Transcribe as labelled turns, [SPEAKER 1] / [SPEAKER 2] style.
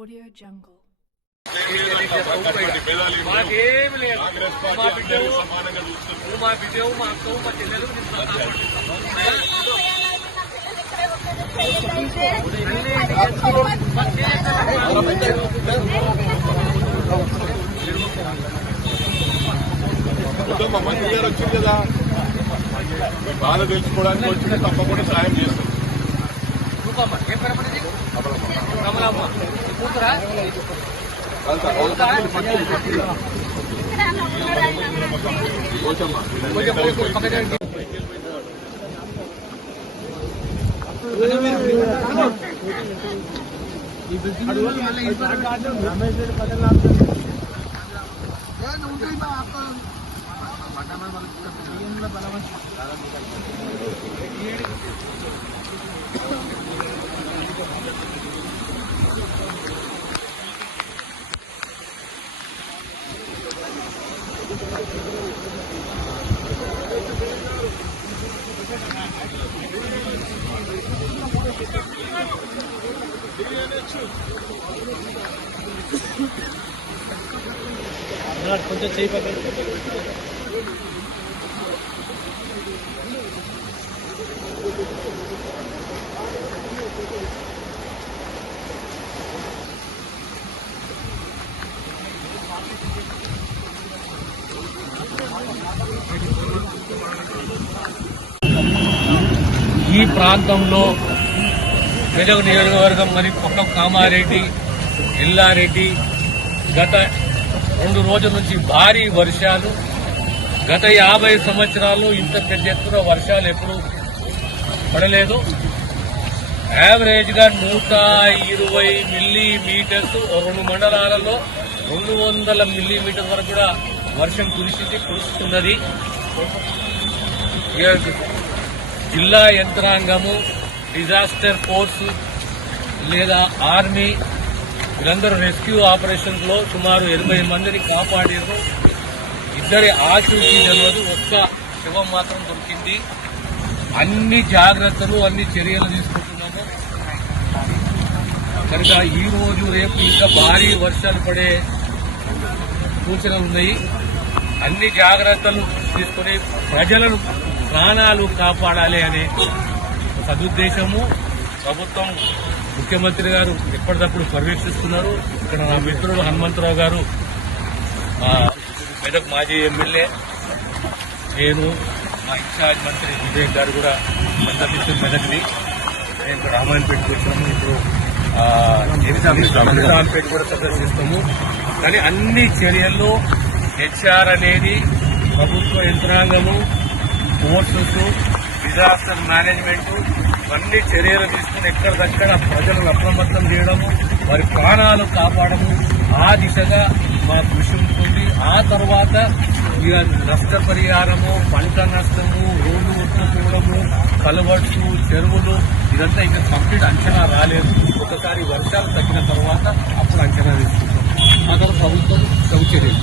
[SPEAKER 1] Audio Jungle.
[SPEAKER 2] మాకేం లేదు మా బిడ్డవు నువ్వు మా బిడ్డవు మా అక్కవు మా చెల్లెలు నిన్ను కాపాడుకుంటాం.
[SPEAKER 3] కుటుంబం మంచి ఇయర్ వచ్చింది కదా మీ బాధ తెలుసుకోవడానికి వచ్చింది తప్పకుండా సాయం చేస్తాం
[SPEAKER 2] రూపమ్మ ఏం పేరు అమ్మా నీది? కమలమ్మ నీ కూతురా?
[SPEAKER 3] వెళ్తా,
[SPEAKER 2] కొంచెం కొంచెం పక్కన ఈ ప్రాంతంలో మెదక్ నియోజకవర్గం మరి పక్క కామారెడ్డి ఎల్లారెడ్డి గత రెండు రోజుల నుంచి భారీ వర్షాలు. గత యాభై సంవత్సరాలు ఇంత పెద్ద ఎత్తున వర్షాలు ఎప్పుడు పడలేదు. యావరేజ్గా నూట ఇరవై మిల్లీమీటర్స్ రెండు మండలాలలో రెండు వందల మిల్లీమీటర్ వరకు కూడా వర్షం కురిసి కురుస్తున్నది. జిల్లా యంత్రాంగము డిజాస్టర్ ఫోర్స్ లేదా ఆర్మీ వీరందరూ రెస్క్యూ ఆపరేషన్స్లో సుమారు ఎనభై మందిని కాపాడారు. ఇద్దరి ఆచూకీ తెలియదు ఒక్క శవం మాత్రం దొరికింది. అన్ని జాగ్రత్తలు అన్ని చర్యలు తీసుకుంటున్నాము. కనుక ఈ రోజు రేపు ఇంకా భారీ వర్షాలు పడే సూచనలు ఉన్నాయి. అన్ని జాగ్రత్తలు తీసుకుని ప్రజలను ప్రాణాలు కాపాడాలి అనే సదుద్దేశము. ప్రభుత్వం ముఖ్యమంత్రి గారు ఎప్పటికప్పుడు పర్యవేక్షిస్తున్నారు. ఇక్కడ నా మిత్రుడు హనుమంతరావు గారు మెదక్ మాజీ ఎమ్మెల్యే. నేను మా ఇన్ఛార్జ్ మంత్రి విజయ్ గారు కూడా సందర్శిస్తున్న మెదక్ని. నేను ఇక్కడ రామాయణపేటకు ఇప్పుడు ఆ, నిజాంపేట కూడా సందర్శిస్తాము కానీ అన్ని చర్యల్లో హెచ్ఆర్ అనేది ప్రభుత్వ యంత్రాంగము ఫోర్సెస్ డిజాస్టర్ మేనేజ్మెంట్ అన్ని చర్యలు తీసుకుని ఎక్కడిదక్కడ ప్రజలను అప్రమత్తం చేయడము వారి ప్రాణాలు కాపాడము ఆ దిశగా మా కృషి ఆ తర్వాత ఇక నష్టపరిహారము పంట నష్టము రోడ్లు చూడము కలవట్లు చెరువులు ఇదంతా ఇంకా కంప్లీట్ అంచనా రాలేదు. ఒకసారి వర్షాలు తగ్గిన తర్వాత అప్పుడు అంచనా తీసుకుంటాం ఆ తర్వాత ప్రభుత్వం చర్యలు